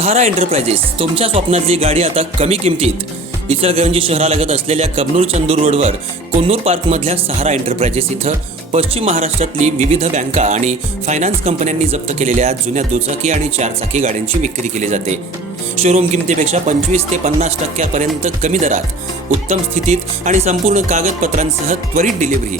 सहारा enterprises तुमच्या स्वप्नातली गाडी आता कमी किमतीत. इचलकरंजी शहरालगत असलेल्या कबनूर चंदूर रोडवर कोन्नूर पार्कमधल्या सहारा एंटरप्राइजेस इथं पश्चिम महाराष्ट्रातली विविध बँका आणि फायनान्स कंपन्यांनी जप्त केलेल्या जुन्या दुचाकी आणि चारचाकी गाड्यांची विक्री केली जाते. शोरूम किमतीपेक्षा 25 ते 50% कमी दरात, उत्तम स्थितीत आणि संपूर्ण कागदपत्रांसह त्वरित डिलिव्हरी.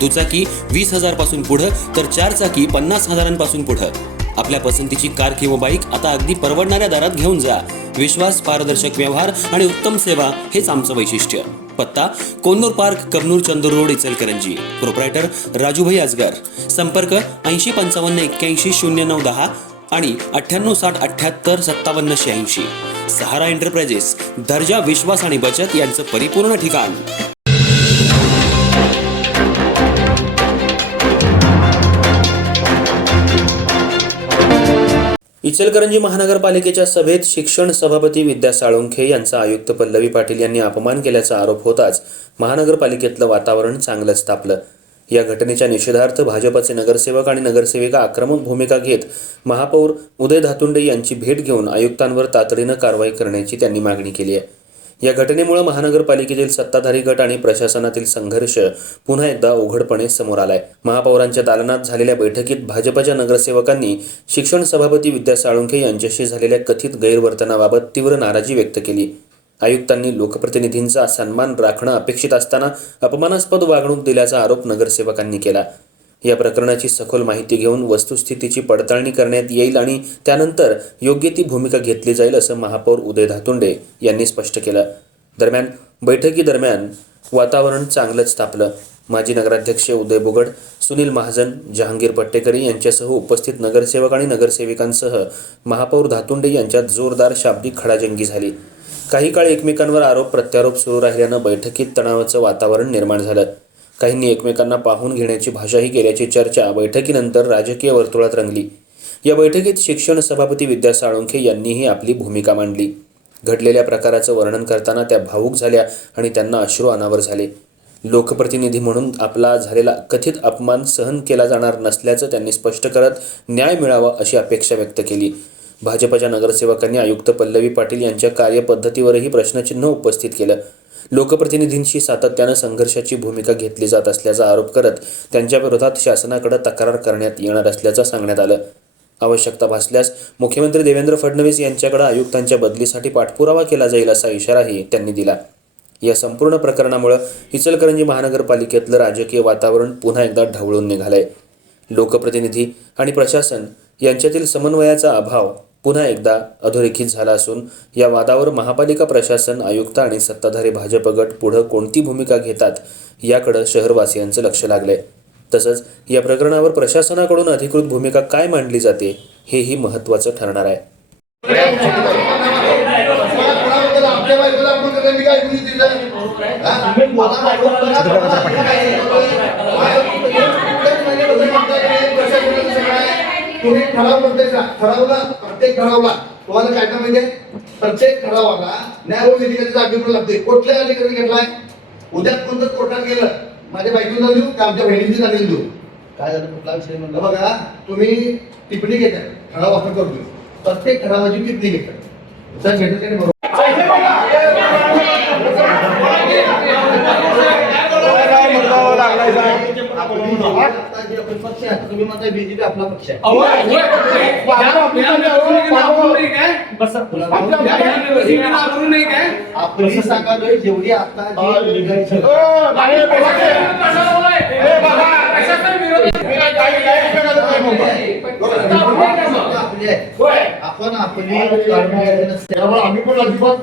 दुचाकी 20,000 पासून पुढे तर चारचाकी 50,000 पासून पुढे. आपल्या पसंतीची कार किंवा बाईक आता अगदी परवडणाऱ्या दरात घेऊन जा. विश्वास, पारदर्शक व्यवहार आणि उत्तम सेवा हेच आमचं वैशिष्ट्य. पत्ता Konnur park, Kabnur Chandur road, Ichalkaranji. Proprietor Rajubhai Ajgar. संपर्क 8055810910 आणि 9860785786. सहारा एंटरप्राइजेस, दर्जा, विश्वास आणि बचत यांचं परिपूर्ण ठिकाण. इचलकरंजी महानगरपालिकेच्या सभेत शिक्षण सभापती विद्या साळुंखे यांचा आयुक्त पल्लवी पाटील यांनी अपमान केल्याचा आरोप होताच महानगरपालिकेतलं वातावरण चांगलंच तापलं. या घटनेच्या निषेधार्थ भाजपचे नगरसेवक आणि नगरसेविका आक्रमक भूमिका घेत महापौर उदय धातुंडे यांची भेट घेऊन आयुक्तांवर तातडीनं कारवाई करण्याची त्यांनी मागणी केली आहे. या घटनेमुळे महानगरपालिकेतील सत्ताधारी गट आणि प्रशासनातील संघर्ष पुन्हा एकदा उघडपणे समोर आलाय. महापौरांच्या दालनात झालेल्या बैठकीत भाजपच्या नगरसेवकांनी शिक्षण सभापती विद्या साळुंखे यांच्याशी झालेल्या कथित गैरवर्तनाबाबत तीव्र नाराजी व्यक्त केली. आयुक्तांनी लोकप्रतिनिधींचा सन्मान राखणं अपेक्षित असताना अपमानास्पद वागणूक दिल्याचा आरोप नगरसेवकांनी केला. या प्रकरणाची सखोल माहिती घेऊन वस्तुस्थितीची पडताळणी करण्यात येईल आणि त्यानंतर योग्य ती भूमिका घेतली जाईल असं महापौर उदय धातुंडे यांनी स्पष्ट केलं. दरम्यान बैठकीदरम्यान वातावरण चांगलंच तापलं. माजी नगराध्यक्ष उदय बुगड, सुनील महाजन, जहांगीर पट्टेकरी यांच्यासह उपस्थित नगरसेवक आणि नगरसेविकांसह महापौर धातुंडे यांच्यात जोरदार शाब्दिक खडाजंगी झाली. काही काळ एकमेकांवर आरोप प्रत्यारोप सुरू राहिल्यानं बैठकीत तणावाचं वातावरण निर्माण झालं. काहींनी एकमेकांना पाहून घेण्याची भाषाही केल्याची चर्चा बैठकीनंतर राजकीय वर्तुळात रंगली. या बैठकीत शिक्षण सभापती विद्या साळुंखे यांनीही आपली भूमिका मांडली. घडलेल्या प्रकाराचं वर्णन करताना त्या भावूक झाल्या आणि त्यांना अश्रू अनावर झाले. लोकप्रतिनिधी म्हणून आपला झालेला कथित अपमान सहन केला जाणार नसल्याचं त्यांनी स्पष्ट करत न्याय मिळावा अशी अपेक्षा व्यक्त केली. भाजपच्या नगरसेवकांनी आयुक्त पल्लवी पाटील यांच्या कार्यपद्धतीवरही प्रश्नचिन्ह उपस्थित केलं. लोकप्रतिनिधींशी सातत्यानं संघर्षाची भूमिका घेतली जात असल्याचा आरोप करत त्यांच्या विरोधात शासनाकडे तक्रार करण्यात येणार असल्याचं सांगण्यात आलं. आवश्यकता भासल्यास मुख्यमंत्री देवेंद्र फडणवीस यांच्याकडे आयुक्तांच्या बदलीसाठी पाठपुरावा केला जाईल असा इशाराही त्यांनी दिला. या संपूर्ण प्रकरणामुळे इचलकरंजी महानगरपालिकेतलं राजकीय वातावरण पुन्हा एकदा ढवळून निघालंय. लोकप्रतिनिधी आणि प्रशासन यांच्यातील समन्वयाचा अभाव पुन्हा एकदा अधोरेखित झाला असून या वादावर महापालिका प्रशासन, आयुक्त आणि सत्ताधारी भाजप गट पुढे कोणती भूमिका घेतात याकडे शहरवासियांचं लक्ष लागलंय. तसंच या प्रकरणावर प्रशासनाकडून अधिकृत भूमिका काय मांडली जाते हेही महत्त्वाचं ठरणार आहे. तुम्ही ठराव ठरवला, प्रत्येक ठरावला तुम्हाला काय काय म्हणजे प्रत्येक ठरावाला न्यायविधिकाची जागेवर लागते. कुठल्या अधिकारी घेतलाय? उद्या कोणतं कोर्टात गेलं, माझ्या बायकोला देऊ का आमच्या बहिणीची जागा देऊ? काय झालं? कुठला विषय म्हणलं बघा, तुम्ही टिप्पणी घेता, ठराव आपण करतो, प्रत्येक ठरावाची टिप्पणी घेता. तर घेण्यासाठी बरोबर तुम्ही म्हणताय बीजेपी आपला पक्ष आहे. आपण सांगालोय जेवढी आता आपण आपली आम्ही पण अजिबात